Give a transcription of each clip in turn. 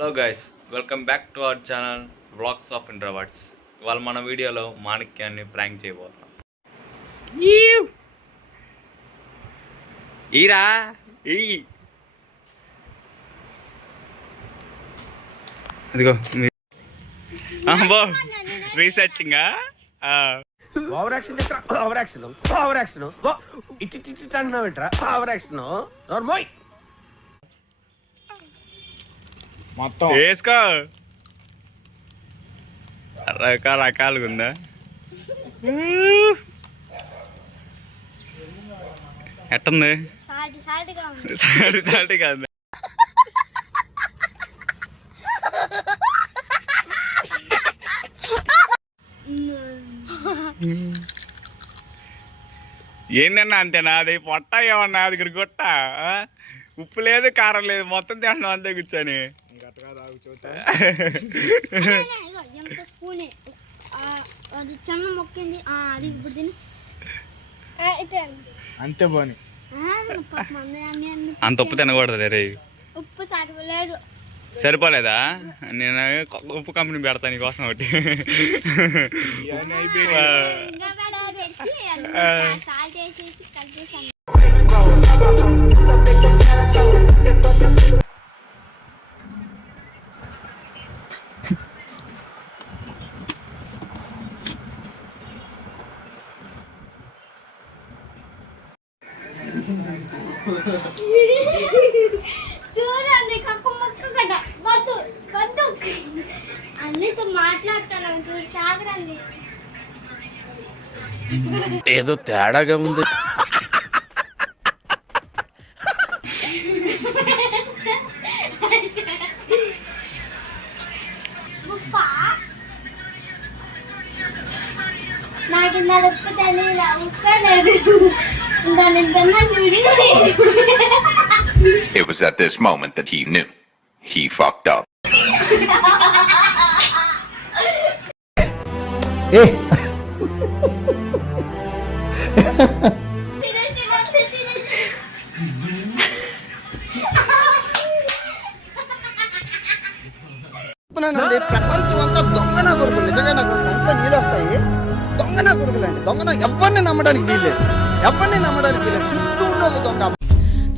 Hello guys, welcome back to our channel vlogs of introverts. ఇవాళ మన వీడియోలో మాణిక్యాన్ని prank చేయబోతున్నాం. ఈరా అదిగో researching over action over action over action ఇట్టి అంటున్నావేంట్రా ఓవర్ యాక్షన్ నోర్మోయ్ మొత్తం వేసుకో. రకరకాలుగా ఉందా? ఎట్టుంది? సాల్టీగా ఉంది. ఏందన్నా అంతేనా? అది పొట్ట ఏమన్నా అది గుట్ట, ఉప్పు లేదు కారం లేదు, మొత్తం తింటున్నాం అంతే కూర్చొని. అంతే పోనీ, అంత ఉప్పు తినకూడదు రే. ఉప్పు సరిపోలేదు. సరిపోలేదా? నేను ఉప్పు కంపెనీ పెడతాను నీకోసం ఒకటి. చూడండి కక్కు ముక్క కదా, వద్దు వద్దు అన్నితో మాట్లాడతాను. చూడు సాగరండి, ఏదో తేడాగా ఉంది. నాకు నా ఉప్పు తెలియదు, ఉప్పే లేదు. దాని చూడి. It was at this moment that he knew. He fucked up. ప్రపంచం అంతా దొంగ నా కొడుకులు. నిజంగా నాకు కంట్లో నీళ్ళు వస్తాయి. దొంగ నా కొడుకులండి. దొంగ ఎవరిని నమ్మడానికి వీల్లేదు, ఎవరిని నమ్మడానికి వీలేదు. చుట్టూ ఉన్నది దొంగ.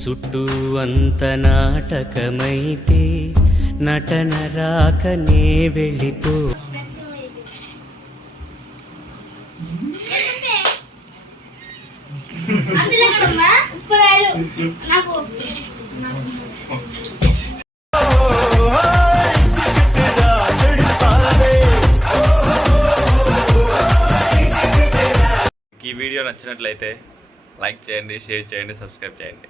చుట్టూ అంత నాటకమైతే నటన రాకనే వెళ్ళిపో. ఉప్పు లేదు నాకు. ఈ వీడియో నచ్చినట్లయితే లైక్ చేయండి, షేర్ చేయండి, సబ్స్క్రైబ్ చేయండి.